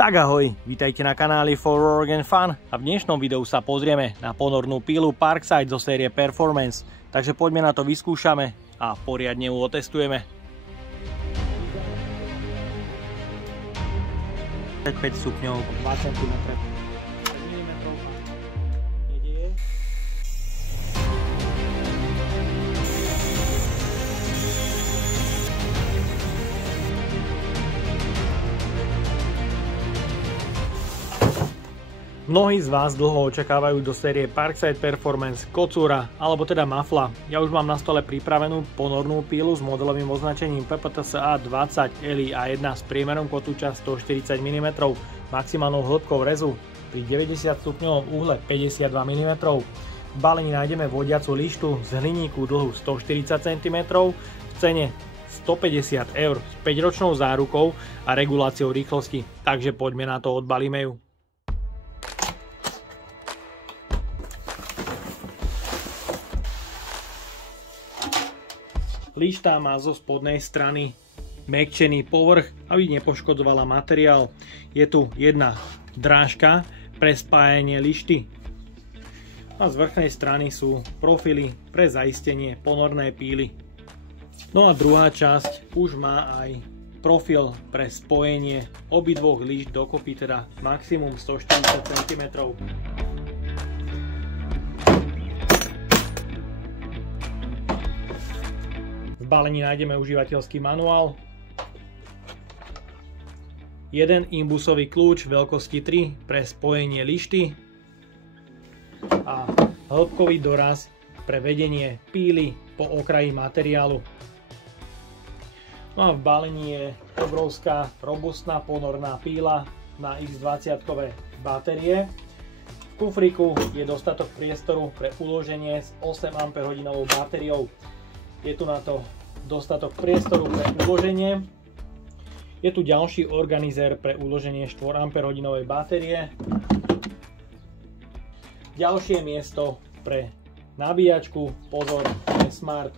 Tak ahoj, vítajte na kanáli For Work and Fun a v dnešnom videu sa pozrieme na ponornú pílu Parkside zo série Performance. Takže poďme na to, vyskúšame a poriadne ju otestujeme. 5 stupňov, 2 cm. Mnohí z vás dlho očakávajú do série Parkside Performance kocúra, alebo teda mafla. Ja už mám na stole pripravenú ponornú pílu s modelovým označením PPTSA 20 LI-A1 s priemerom kotúča 140 mm, maximálnou hĺbkou rezu pri 90 stupňovom uhle 52 mm. V balení nájdeme vodiacu lištu z hliníku dlhu 140 cm v cene 150 € s 5-ročnou zárukou a reguláciou rýchlosti. Takže poďme na to, odbalíme ju. Lišta má zo spodnej strany mäkčený povrch, aby nepoškodzovala materiál. Je tu jedna drážka pre spájanie lišty. A z vrchnej strany sú profily pre zaistenie ponornej píly. No a druhá časť už má aj profil pre spojenie obidvoch lišt dokopy, teda maximum 140 cm. V balení nájdeme užívateľský manuál, jeden imbusový kľúč veľkosti 3 pre spojenie lišty a hĺbkový doraz pre vedenie píly po okraji materiálu. No a v balení je obrovská robustná ponorná píla na X20-kové batérie. V kufríku je dostatok priestoru pre uloženie s 8 Ah batériou. Je tu na to dostatok priestoru pre uloženie. Je tu ďalší organizér pre uloženie 4 Ah batérie. Ďalšie miesto pre nabíjačku, pozor, je smart.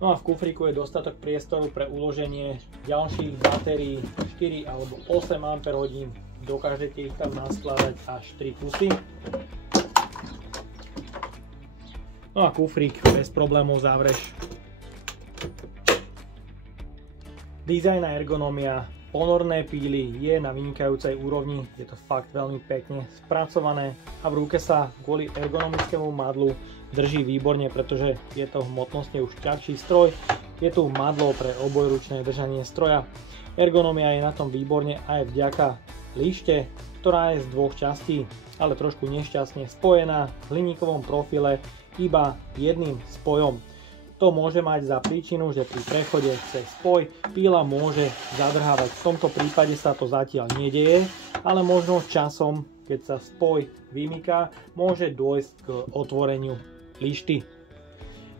No a v kufriku je dostatok priestoru pre uloženie ďalších batérií 4 alebo 8 Ah. Dokážete ich tam naskladať až 3 kusy. No a kufrík bez problémov zavreš. Dizajn a ergonómia ponornej píly je na vynikajúcej úrovni, je to fakt veľmi pekne spracované a v ruke sa kvôli ergonomickému madlu drží výborne, pretože je to hmotnostne už ťažší stroj. Je tu madlo pre obojručné držanie stroja. Ergonómia je na tom výborne aj vďaka lište, ktorá je z dvoch častí, ale trošku nešťastne spojená v hliníkovom profile iba jedným spojom. To môže mať za príčinu, že pri prechode cez spoj píla môže zadrhávať. V tomto prípade sa to zatiaľ nedeje, ale možno časom, keď sa spoj vymyká, môže dôjsť k otvoreniu lišty.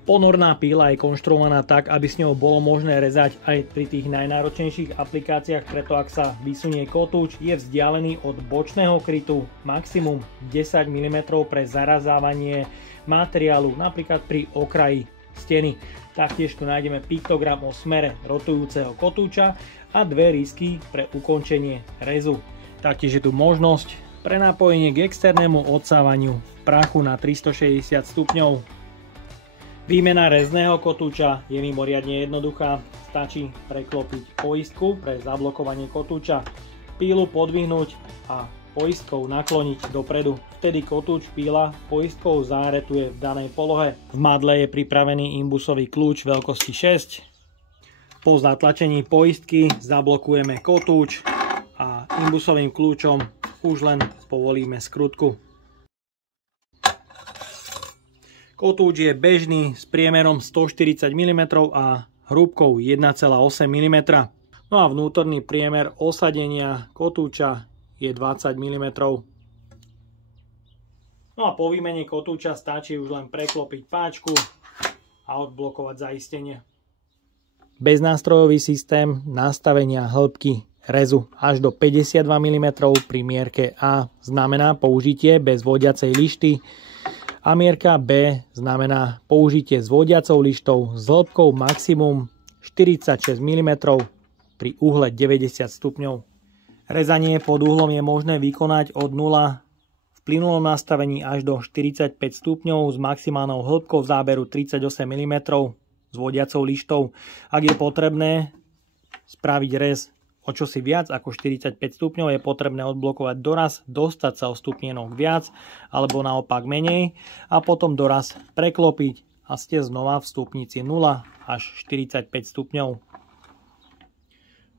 Ponorná píla je konštruovaná tak, aby s ňou bolo možné rezať aj pri tých najnáročnejších aplikáciách, preto ak sa vysunie kotúč, je vzdialený od bočného krytu maximum 10 mm pre zarazávanie materiálu, napríklad pri okraji steny. Taktiež tu nájdeme piktogram o smere rotujúceho kotúča a dve risky pre ukončenie rezu. Taktiež je tu možnosť pre napojenie k externému odsávaniu prachu na 360 stupňov. Výmena rezného kotúča je mimoriadne jednoduchá. Stačí preklopiť poistku pre zablokovanie kotúča, pílu podvihnúť a poistkou nakloniť dopredu. Vtedy kotúč píla poistkou záretuje v danej polohe. V madle je pripravený imbusový kľúč veľkosti 6. Po zatlačení poistky zablokujeme kotúč a imbusovým kľúčom už len povolíme skrutku. Kotúč je bežný s priemerom 140 mm a hrúbkou 1,8 mm. No a vnútorný priemer osadenia kotúča je 20 mm. No a po výmene kotúča stačí už len preklopiť páčku a odblokovať zaistenie. Beznástrojový systém nastavenia hĺbky rezu až do 52 mm pri mierke A znamená použitie bez vodiacej lišty a mierka B znamená použitie s vodiacou lištou s hĺbkou maximum 46 mm pri uhle 90 stupňov. Rezanie pod uhlom je možné vykonať od 0 v plynulom nastavení až do 45 stupňov s maximálnou hĺbkou záberu 38 mm s vodiacou lištou. Ak je potrebné spraviť rez o čosi viac ako 45 stupňov, je potrebné odblokovať doraz, dostať sa o stupnienok viac alebo naopak menej a potom doraz preklopiť a ste znova v stupnici 0 až 45 stupňov.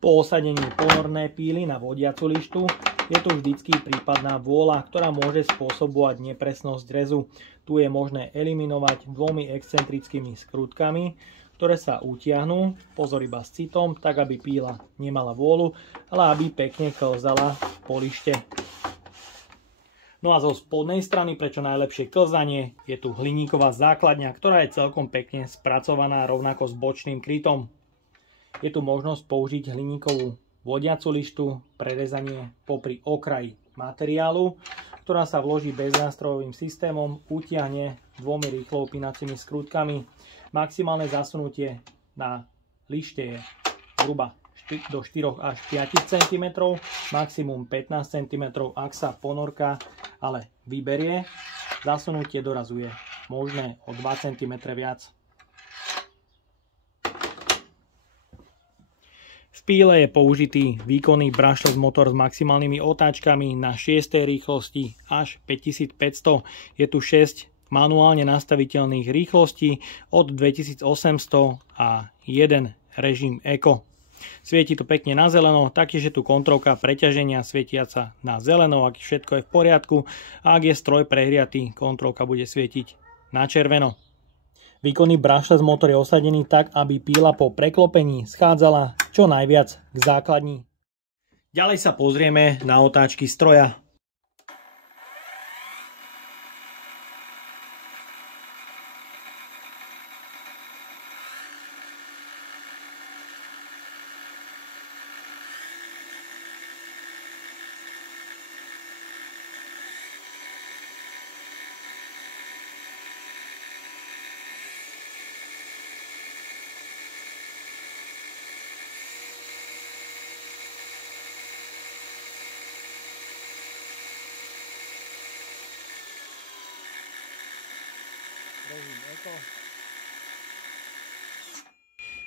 Po osadení ponornej píly na vodiacu lištu je tu vždycky prípadná vôľa, ktorá môže spôsobovať nepresnosť rezu. Tu je možné eliminovať dvomi excentrickými skrutkami, ktoré sa utiahnú, pozor iba s citom, tak aby píla nemala vôľu, ale aby pekne klzala po lište. No a zo spodnej strany, prečo najlepšie klzanie, je tu hliníková základňa, ktorá je celkom pekne spracovaná rovnako s bočným krytom. Je tu možnosť použiť hliníkovú vodiacu lištu pre rezanie popri okraji materiálu, ktorá sa vloží beznástrojovým systémom, utiahne dvomi rýchlo upínacími skrutkami. Maximálne zasunutie na lište je zhruba do 4 až 5 cm, maximum 15 cm, ak sa ponorka ale vyberie. Zasunutie dorazu je možné o 2 cm viac. V píle je použitý výkonný brushless motor s maximálnymi otáčkami na 6. rýchlosti až 5500. Je tu 6 manuálne nastaviteľných rýchlostí od 2800 a 1 režim Eco. Svieti to pekne na zeleno, taktiež je tu kontrolka preťaženia svietiaca na zeleno, ak všetko je v poriadku, a ak je stroj prehriatý, kontrolka bude svietiť na červeno. Výkonný brushless motor je osadený tak, aby píla po preklopení schádzala čo najviac k základni. Ďalej sa pozrieme na otáčky stroja.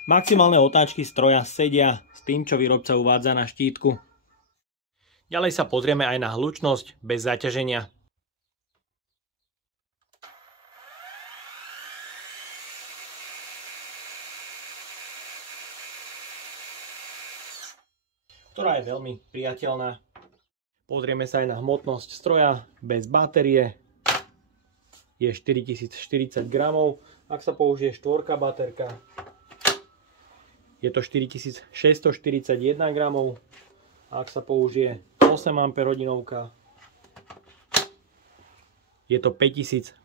Maximálne otáčky stroja sedia s tým, čo výrobca uvádza na štítku. Ďalej sa pozrieme aj na hlučnosť bez zaťaženia. Ktorá je veľmi priateľná. Pozrieme sa aj na hmotnosť stroja bez batérie. Je 4040 gramov. Ak sa použije 4 baterka, je to 4641 gramov. Ak sa použije 8 Ah, je to 5050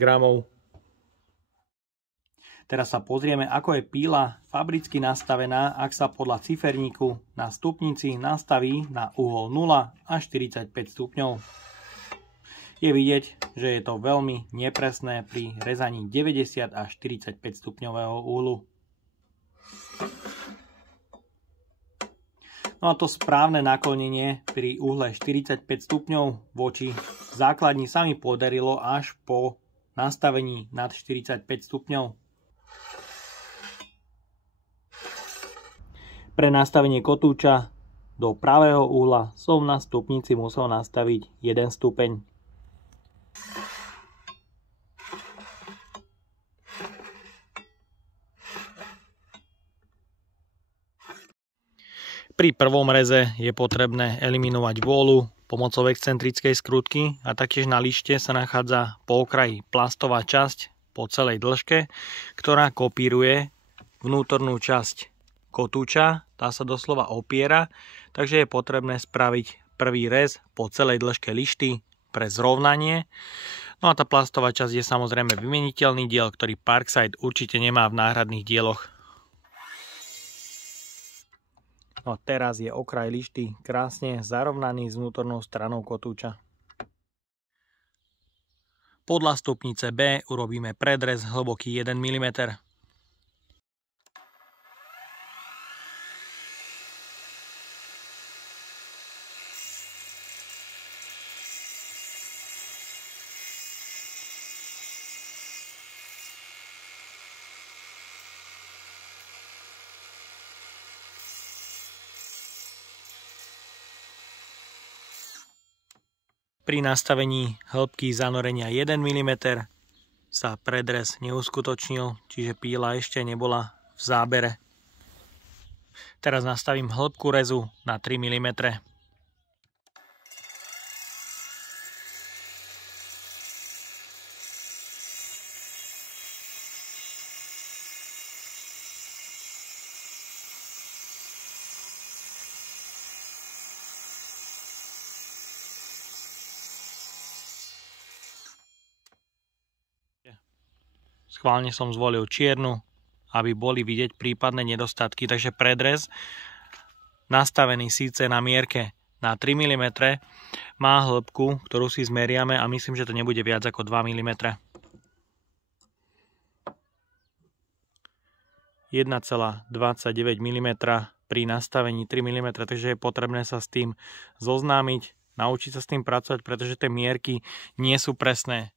gramov. Teraz sa pozrieme, ako je píla fabricky nastavená, ak sa podľa ciferníku na stupnici nastaví na uhol 0 až 45 stupňov. Je vidieť, že je to veľmi nepresné pri rezaní 90 až 45 stupňového uhlu. No a to správne naklonenie pri uhle 45 stupňov voči základni sa mi podarilo až po nastavení nad 45 stupňov. Pre nastavenie kotúča do pravého uhla som na stupnici musel nastaviť 1 stupeň. Pri prvom reze je potrebné eliminovať vôľu pomocou excentrickej skrutky a taktiež na lište sa nachádza po okraji plastová časť po celej dĺžke, ktorá kopíruje vnútornú časť kotúča. Tá sa doslova opiera, takže je potrebné spraviť prvý rez po celej dĺžke lišty pre zrovnanie. No a tá plastová časť je samozrejme vymeniteľný diel, ktorý Parkside určite nemá v náhradných dieloch. No a teraz je okraj lišty krásne zarovnaný s vnútornou stranou kotúča. Podľa stupnice B urobíme predrez hlboký 1 mm. Pri nastavení hĺbky zanorenia 1 mm sa predrez neuskutočnil, čiže píla ešte nebola v zábere. Teraz nastavím hĺbku rezu na 3 mm. Schválne som zvolil čiernu, aby boli vidieť prípadné nedostatky, takže predrez nastavený síce na mierke na 3 mm má hĺbku, ktorú si zmeriame a myslím, že to nebude viac ako 2 mm. 1,29 mm pri nastavení 3 mm, takže je potrebné sa s tým zoznámiť, naučiť sa s tým pracovať, pretože tie mierky nie sú presné.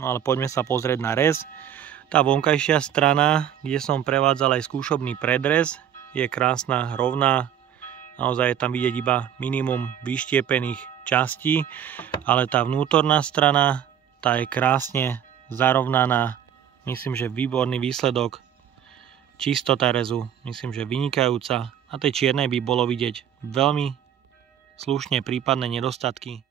No ale poďme sa pozrieť na rez. Tá vonkajšia strana, kde som prevádzal aj skúšobný predrez, je krásna, rovná. Naozaj je tam vidieť iba minimum vyštiepených častí, ale tá vnútorná strana, tá je krásne zarovnaná. Myslím, že výborný výsledok. Čistota rezu, myslím, že vynikajúca. Na tej čiernej by bolo vidieť veľmi slušne prípadné nedostatky.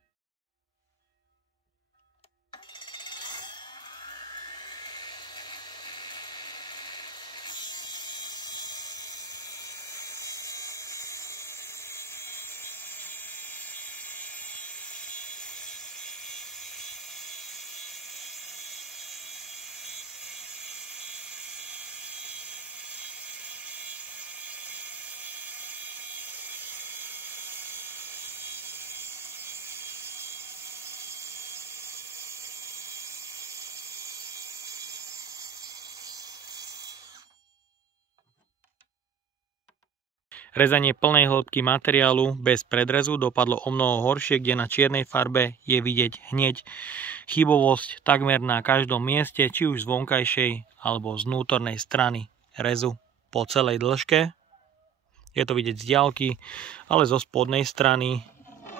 Rezanie plnej hĺbky materiálu bez predrezu dopadlo omnoho horšie, kde na čiernej farbe je vidieť hneď chybovosť takmer na každom mieste, či už z vonkajšej alebo z vnútornej strany rezu po celej dĺžke. Je to vidieť z diaľky, ale zo spodnej strany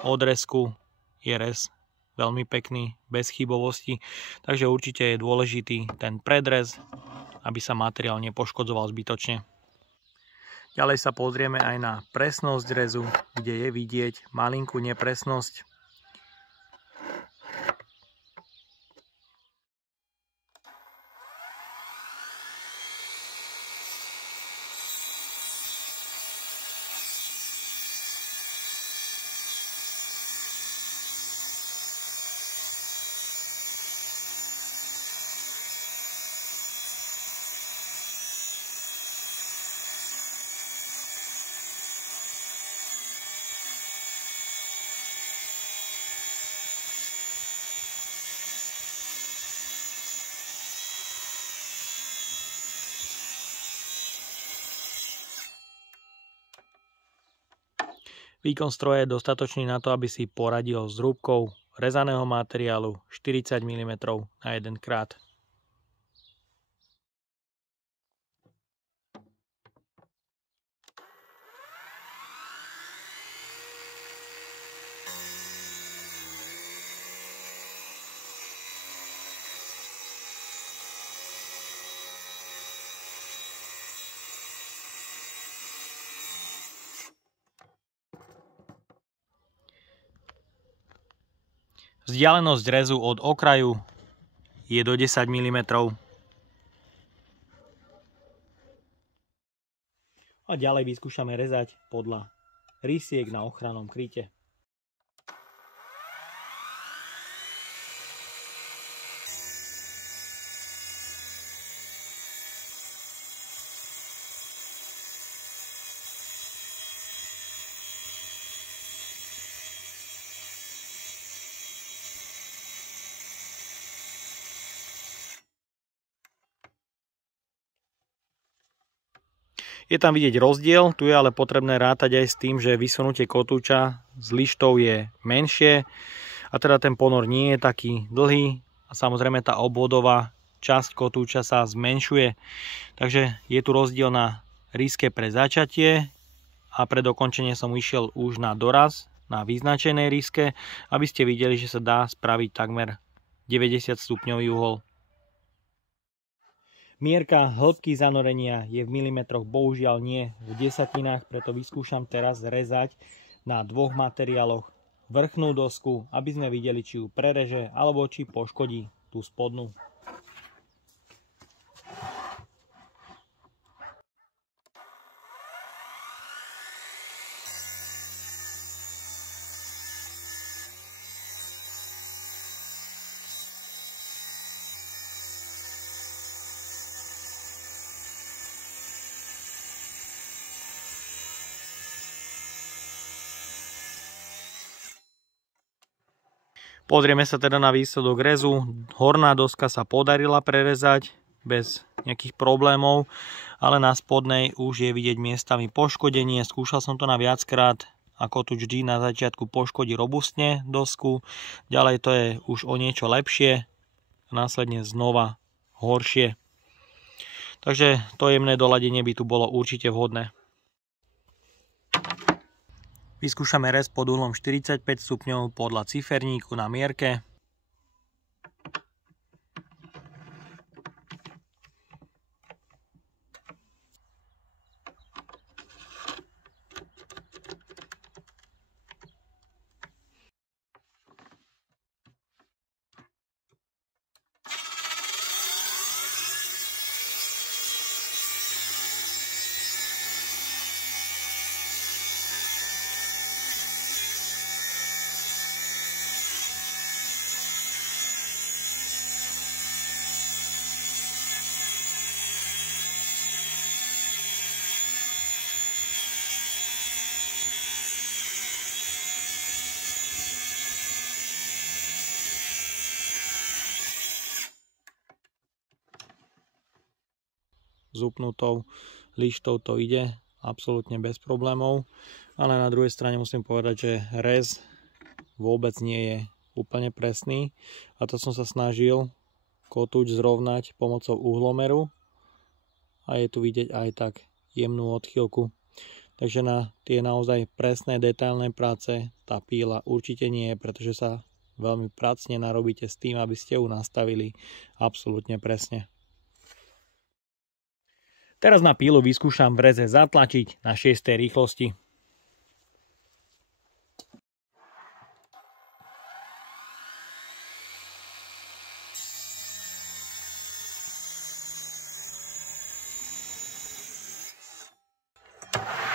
odrezku je rez veľmi pekný, bez chybovosti, takže určite je dôležitý ten predrez, aby sa materiál nepoškodzoval zbytočne. Ďalej sa pozrieme aj na presnosť rezu, kde je vidieť malinkú nepresnosť. Výkon stroja je dostatočný na to, aby si poradil s rúbkou rezaného materiálu 40 mm na 1 krát. Vzdialenosť rezu od okraju je do 10 mm. A ďalej vyskúšame rezať podľa rysiek na ochrannom kryte. Je tam vidieť rozdiel, tu je ale potrebné rátať aj s tým, že vysunutie kotúča z lištov je menšie a teda ten ponor nie je taký dlhý a samozrejme tá obvodová časť kotúča sa zmenšuje. Takže je tu rozdiel na riske pre začatie a pre dokončenie som išiel už na doraz, na vyznačenej riske, aby ste videli, že sa dá spraviť takmer 90 stupňový uhol. Mierka hĺbky zanorenia je v milimetroch, bohužiaľ nie v desatinách, preto vyskúšam teraz rezať na dvoch materiáloch vrchnú dosku, aby sme videli, či ju prereže alebo či poškodí tú spodnú. Pozrieme sa teda na výsledok rezu. Horná doska sa podarila prerezať bez nejakých problémov, ale na spodnej už je vidieť miestami poškodenie. Skúšal som to na viackrát, ako tu vždy na začiatku poškodí robustne dosku. Ďalej to je už o niečo lepšie, následne znova horšie. Takže to jemné doladenie by tu bolo určite vhodné. Vyskúšame rez pod uhlom 45 stupňov podľa ciferníku na mierke. Zupnutou lištou to ide absolútne bez problémov, ale na druhej strane musím povedať, že rez vôbec nie je úplne presný a to som sa snažil kotúč zrovnať pomocou uhlomeru a je tu vidieť aj tak jemnú odchýlku. Takže na tie naozaj presné detailné práce tá píla určite nie je, pretože sa veľmi pracne narobíte s tým, aby ste ju nastavili absolútne presne. Teraz na pílu vyskúšam v reze zatlačiť na 6. rýchlosti.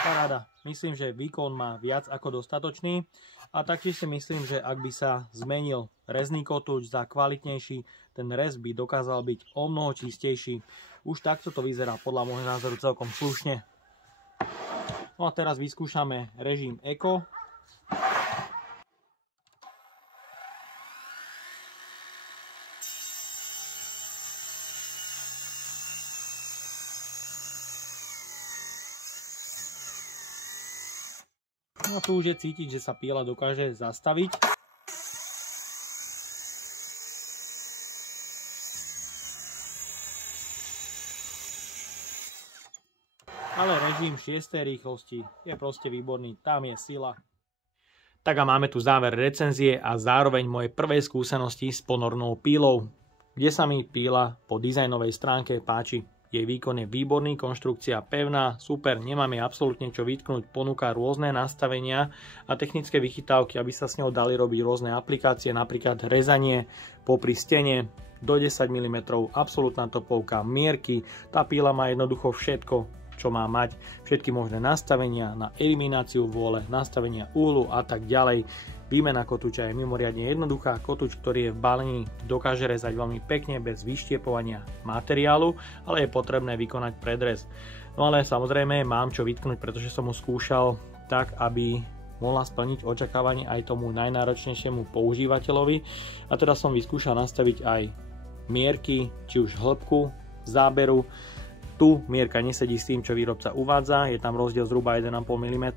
Paráda. Myslím, že výkon má viac ako dostatočný a taktiež si myslím, že ak by sa zmenil rezný kotúč za kvalitnejší, ten rez by dokázal byť o mnoho čistejší. Už takto to vyzerá podľa môjho názoru celkom slušne. No a teraz vyskúšame režim Eco. No tu už je cítiť, že sa píla dokáže zastaviť. Ale režim 6. rýchlosti je proste výborný, tam je sila. Tak a máme tu záver recenzie a zároveň moje prvé skúsenosti s ponornou pílou, kde sa mi píla po dizajnovej stránke páči. Jej výkon je výborný, konštrukcia pevná, super, nemám jej absolútne čo vytknúť, ponúka rôzne nastavenia a technické vychytávky, aby sa s ňou dali robiť rôzne aplikácie, napríklad rezanie popri stene, do 10 mm, absolútna topovka, mierky, tá píla má jednoducho všetko, čo má mať, všetky možné nastavenia na elimináciu vôle, nastavenia úhlu a tak ďalej. Výmena kotúča je mimoriadne jednoduchá, kotúč, ktorý je v balení, dokáže rezať veľmi pekne bez vyštiepovania materiálu, ale je potrebné vykonať predrez. No ale samozrejme mám čo vytknúť, pretože som ho skúšal tak, aby mohla splniť očakávanie aj tomu najnáročnejšiemu používateľovi, a teda som vyskúšal nastaviť aj mierky, či už hĺbku záberu. Tu mierka nesedí s tým, čo výrobca uvádza, je tam rozdiel zhruba 1,5 mm,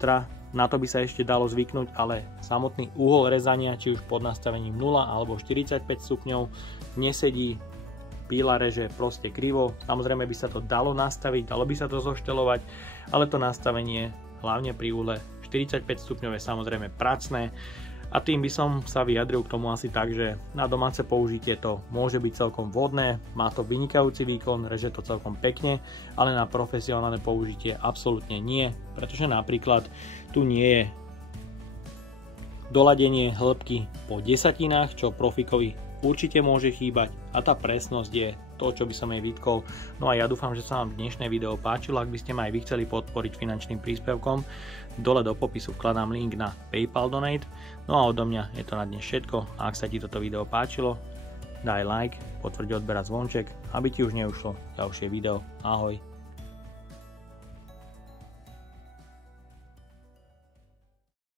na to by sa ešte dalo zvyknúť, ale samotný uhol rezania, či už pod nastavením 0 alebo 45 stupňov, nesedí, píla reže proste krivo. Samozrejme by sa to dalo nastaviť, dalo by sa to zoštelovať, ale to nastavenie, hlavne pri úhle 45 stupňov, je samozrejme pracné. A tým by som sa vyjadril k tomu asi tak, že na domáce použitie to môže byť celkom vhodné, má to vynikajúci výkon, reže to celkom pekne, ale na profesionálne použitie absolútne nie, pretože napríklad tu nie je doladenie hĺbky po desatinách, čo profikovi určite môže chýbať, a tá presnosť je to, čo by som jej vytkol. No a ja dúfam, že sa vám dnešné video páčilo. Ak by ste ma aj vy chceli podporiť finančným príspevkom, dole do popisu vkladám link na PayPal Donate. No a odo mňa je to na dnes všetko. A ak sa ti toto video páčilo, daj like, potvrď odber a zvonček, aby ti už neušlo ďalšie video. Ahoj.